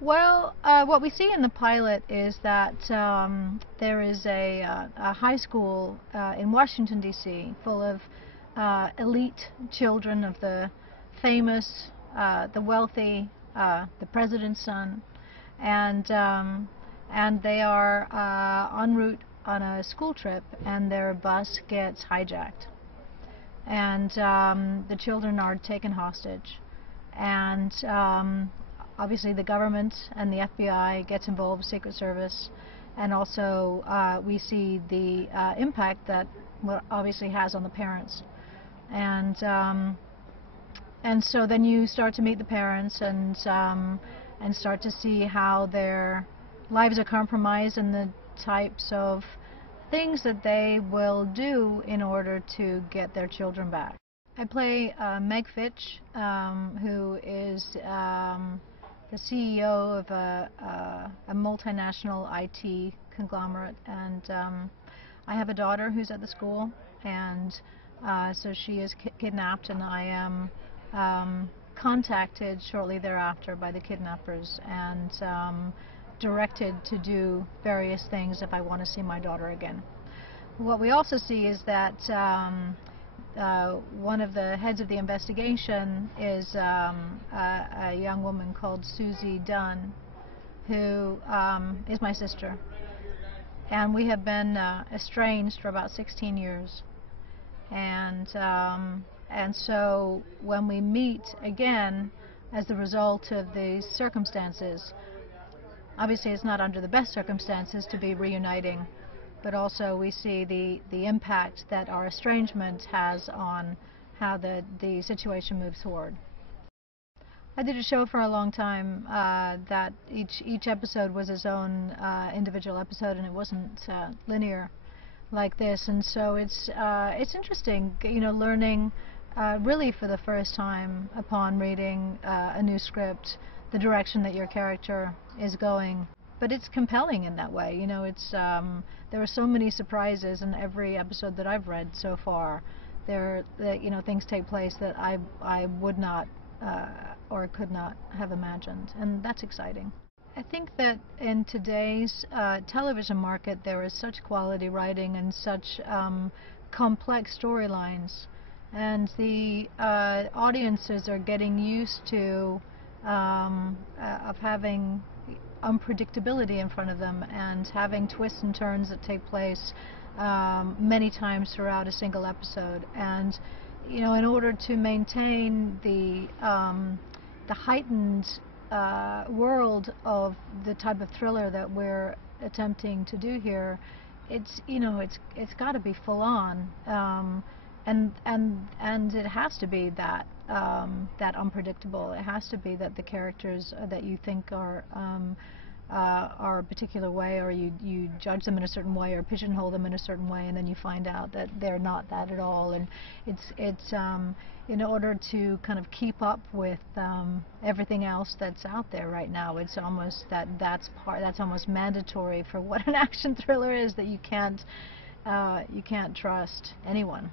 Well, what we see in the pilot is that there is a high school in Washington, D.C. full of elite children of the famous, the wealthy, the president's son, and they are en route on a school trip, and their bus gets hijacked, and the children are taken hostage, and obviously the government and the FBI gets involved, Secret Service, and also we see the impact that obviously has on the parents, and so then you start to meet the parents and start to see how their lives are compromised and the types of things that they will do in order to get their children back. I play Meg Fitch, who is the CEO of a multinational IT conglomerate, and I have a daughter who's at the school, and so she is kidnapped, and I am contacted shortly thereafter by the kidnappers and directed to do various things if I want to see my daughter again. What we also see is that one of the heads of the investigation is a young woman called Susie Dunn, who is my sister, and we have been estranged for about 16 years, and so when we meet again as the result of these circumstances, obviously it's not under the best circumstances to be reuniting, but also we see the impact that our estrangement has on how the situation moves forward. I did a show for a long time that each episode was its own individual episode, and it wasn't linear like this, and so it's interesting, you know, learning really for the first time upon reading a new script the direction that your character is going. But it's compelling in that way, you know. It's there are so many surprises in every episode that I've read so far. You know, things take place that I would not or could not have imagined, and that's exciting. I think that in today's television market there is such quality writing and such complex storylines, and the audiences are getting used to of having unpredictability in front of them and having twists and turns that take place many times throughout a single episode. And you know, in order to maintain the heightened world of the type of thriller that we're attempting to do here, it's, you know, it's got to be full on, and it has to be that unpredictable. It has to be that the characters that you think are a particular way, or you judge them in a certain way or pigeonhole them in a certain way, and then you find out that they're not that at all. And it's in order to kind of keep up with everything else that's out there right now, it's almost that's almost mandatory for what an action thriller is, that you can't trust anyone.